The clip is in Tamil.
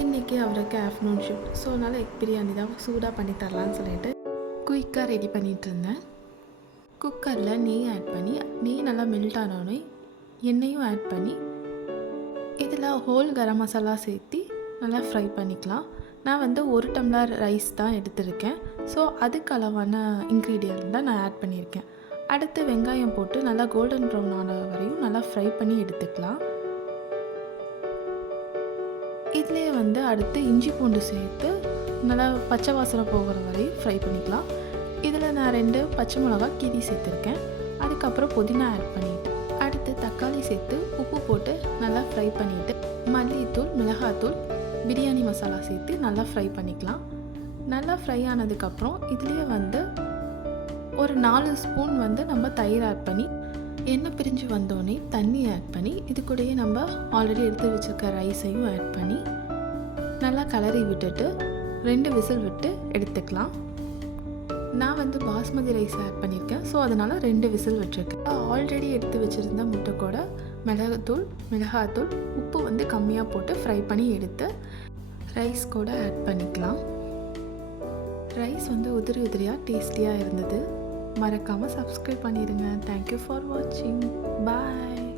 இன்றைக்கி அவருக்கு ஆஃப்டர்நூன் ஷிஃப்ட். ஸோ அதனால் எக் பிரியாணி தான் சூடாக பண்ணி தரலான்னு சொல்லிட்டு குயிக்காக ரெடி பண்ணிகிட்டு இருந்தேன். குக்கரில் நெய் ஆட் பண்ணி, நெய் நல்லா மெல்ட் ஆனோடனே எண்ணெயும் ஆட் பண்ணி இதில் ஹோல் கரம் மசாலா சேர்த்து நல்லா ஃப்ரை பண்ணிக்கலாம். நான் வந்து 1 டம்ளர் ரைஸ் தான் எடுத்திருக்கேன். ஸோ அதுக்கு அளவான இன்க்ரீடியன்ட் தான் நான் ஆட் பண்ணியிருக்கேன். அடுத்து வெங்காயம் போட்டு நல்லா கோல்டன் ப்ரௌன் ஆன வரையும் நல்லா ஃப்ரை பண்ணி எடுத்துக்கலாம். இதிலே வந்து அடுத்து இஞ்சி பூண்டு சேர்த்து நல்லா பச்சை வாசனை போகிற வரையும் ஃப்ரை பண்ணிக்கலாம். இதில் நான் 2 பச்சை மிளகா கீரி சேர்த்துருக்கேன். அதுக்கப்புறம் புதினா ஆட் பண்ணிவிட்டு அடுத்து தக்காளி சேர்த்து உப்பு போட்டு நல்லா ஃப்ரை பண்ணிவிட்டு மல்லித்தூள், மிளகாத்தூள், பிரியாணி மசாலா சேர்த்து நல்லா ஃப்ரை பண்ணிக்கலாம். நல்லா ஃப்ரை ஆனதுக்கப்புறம் இதுலேயே வந்து ஒரு 4 ஸ்பூன் வந்து நம்ம தயிர் ஆட் பண்ணி எண்ணெய் பிரிஞ்சு வந்தோடனே தண்ணி ஆட் பண்ணி இது கூடயே நம்ம ஆல்ரெடி எடுத்து வச்சுருக்க ரைஸையும் ஆட் பண்ணி நல்லா கலரி விட்டுட்டு 2 விசில் விட்டு எடுத்துக்கலாம். நான் வந்து பாஸ்மதி ரைஸ் ஆட் பண்ணியிருக்கேன். ஸோ அதனால் 2 விசில் விட்டுருக்கேன். ஆல்ரெடி எடுத்து வச்சுருந்த முட்டை கூட மிளகாத்தூள், உப்பு வந்து கம்மியாக போட்டு ஃப்ரை பண்ணி எடுத்து ரைஸ் கூட ஆட் பண்ணிக்கலாம். ரைஸ் வந்து உதிரியாக டேஸ்டியாக இருந்தது. மறக்காமல் சப்ஸ்கிரைப் பண்ணிடுங்க. தேங்க்யூ ஃபார் வாட்சிங். பாய்.